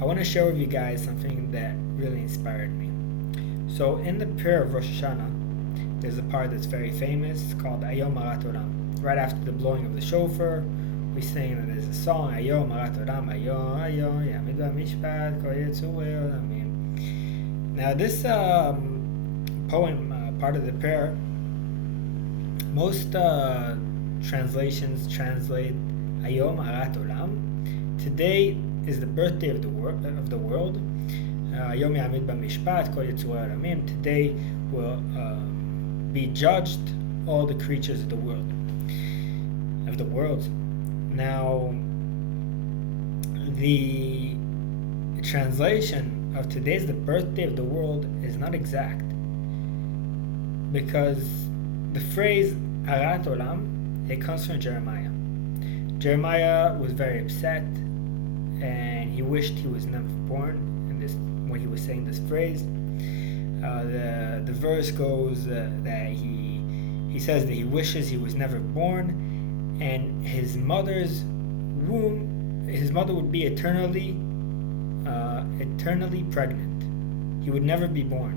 I want to share with you guys something that really inspired me. So in the prayer of Rosh Hashanah, there's a part that's very famous called Ayom Marat Olam. Right after the blowing of the shofar, we sing that there's a song Ayom Marat Olam Ayom Ayom Yamid Mishpat Kol Yitzurei Olamim. Now this poem, part of the prayer, most translations translate Ayom Marat Olam. Today is the birthday of the world. Yom Yamid B'Mishpat Kol Yitzurei Olamim. Today will be judged all the creatures of the world. Now, the translation of today's the birthday of the world is not exact, because the phrase Arat Olam, it comes from Jeremiah. Jeremiah was very upset, and he wished he was never born. When he was saying this phrase, the verse goes that he says that he wishes he was never born, and his mother's womb, his mother would be eternally pregnant. He would never be born.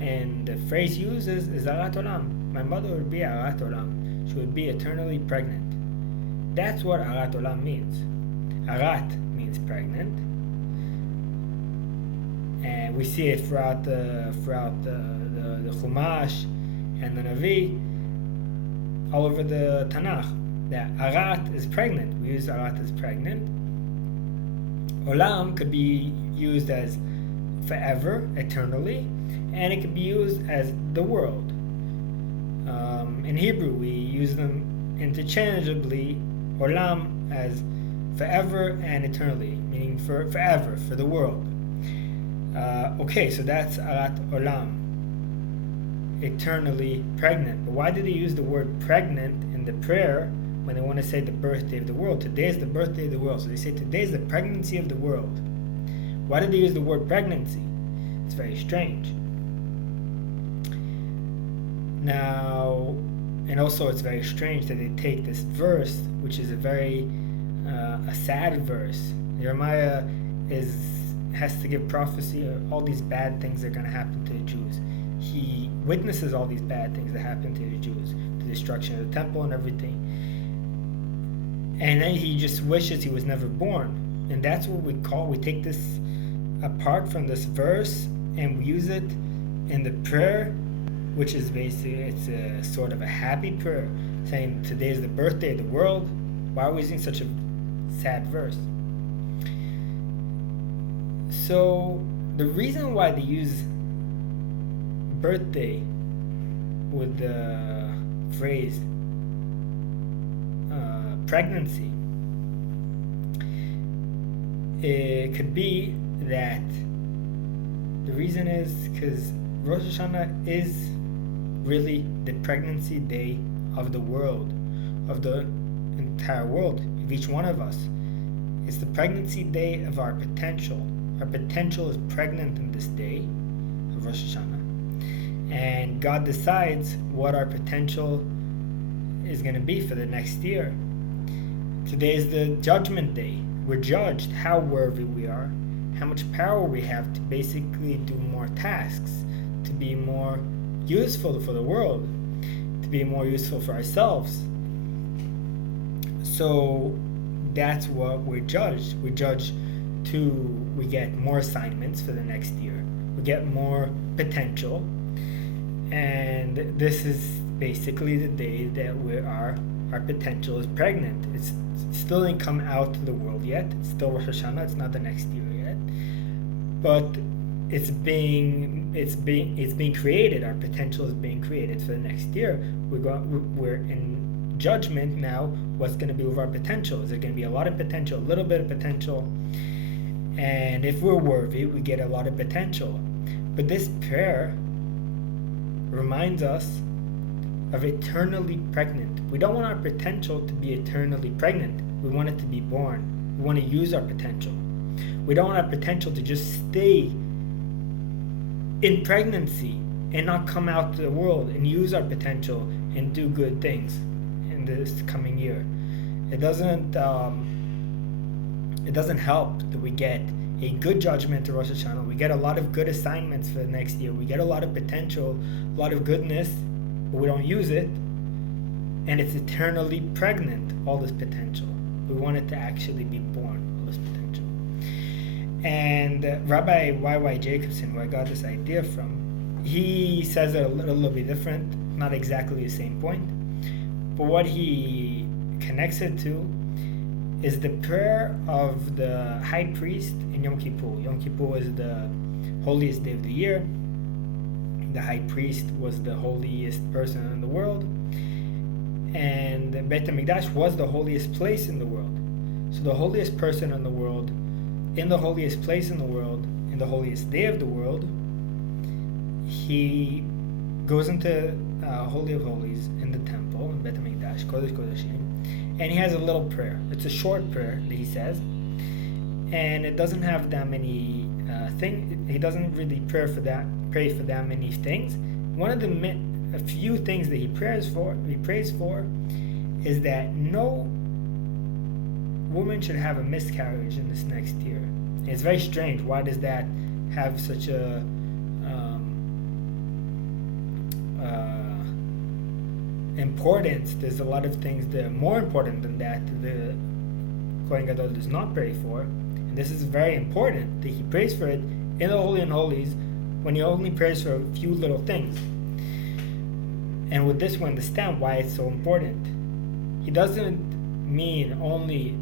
And the phrase uses is Arat Olam. My mother would be Arat Olam. She would be eternally pregnant. That's what Arat Olam means. Arat means pregnant, and we see it throughout the Chumash and the Navi, all over the Tanakh, that Arat is pregnant. We use Arat as pregnant. Olam could be used as forever, eternally, and it could be used as the world. In Hebrew, we use them interchangeably, Olam as forever and eternally, meaning forever, for the world. Okay, so that's Arat Olam, eternally pregnant. But why did they use the word pregnant in the prayer when they want to say the birthday of the world? Today is the birthday of the world. So they say today is the pregnancy of the world. Why did they use the word pregnancy? It's very strange. Now, and also it's very strange that they take this verse, which is a very a sad verse. Jeremiah has to give prophecy of all these bad things that are going to happen to the Jews. He witnesses all these bad things that happen to the Jews, the destruction of the temple and everything. And then he just wishes he was never born. And that's what we take this apart from this verse and we use it in the prayer, which is basically, it's a sort of a happy prayer, saying today is the birthday of the world. Why are we using such a sad verse? So the reason why they use birthday with the phrase pregnancy, it could be that the reason is because Rosh Hashanah is really the pregnancy day of the world, of the entire world, of each one of us. It's the pregnancy day of our potential. Our potential is pregnant in this day of Rosh Hashanah. And God decides what our potential is going to be for the next year. Today is the judgment day. We're judged how worthy we are, how much power we have to basically do more tasks, to be more useful for the world, to be more useful for ourselves. So that's what we're judged. We're judged we get more assignments for the next year. We get more potential. And this is basically the day that our potential is pregnant. It's still didn't come out to the world yet. It's still Rosh Hashanah. It's not the next year yet. But it's being created. Our potential is being created for the next year. We're in judgment now. What's going to be with our potential? Is it going to be a lot of potential, a little bit of potential? And if we're worthy, we get a lot of potential. But this prayer reminds us of eternally pregnant. We don't want our potential to be eternally pregnant. We want it to be born. We want to use our potential. We don't want our potential to just stay in pregnancy and not come out to the world and use our potential and do good things in this coming year. It doesn't help that we get a good judgment to Rosh Hashanah. We get a lot of good assignments for the next year. We get a lot of potential, a lot of goodness, but we don't use it. And it's eternally pregnant, all this potential. We want it to actually be born, all this potential. And Rabbi Y.Y. Jacobson, where I got this idea from, he says it a little bit different, not exactly the same point. But what he connects it to is the prayer of the high priest in Yom Kippur. Yom Kippur is the holiest day of the year. The high priest was the holiest person in the world. And the Beit HaMikdash was the holiest place in the world. So the holiest person in the world, in the holiest place in the world, in the holiest day of the world, he goes into Holy of Holies in the temple, in Beit HaMikdash, Kodesh Kodashim, and he has a little prayer. It's a short prayer that he says, and it doesn't have that many things. He doesn't really pray for that many things. One of a few things that he prays for is that no woman should have a miscarriage in this next year. And it's very strange. Why does that have such a importance? There's a lot of things that are more important than that the Kohen Gadol does not pray for, and this is very important that he prays for it in the Holy and Holies when he only prays for a few little things. And with this we understand why it's so important. He doesn't mean only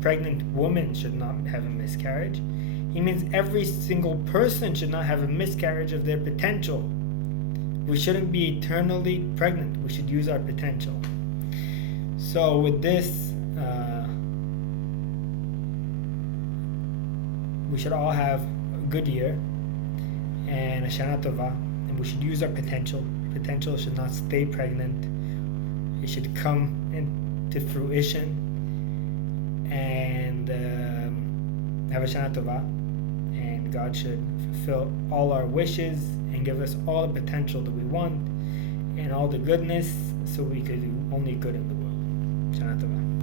pregnant women should not have a miscarriage. He means every single person should not have a miscarriage of their potential. We shouldn't be eternally pregnant. We should use our potential. So with this, we should all have a good year and a shana tova, and we should use our potential. Potential should not stay pregnant. It should come into fruition and have a shana tova, and God should fulfill all our wishes and give us all the potential that we want and all the goodness, so we could do only good in the world. Shana tova.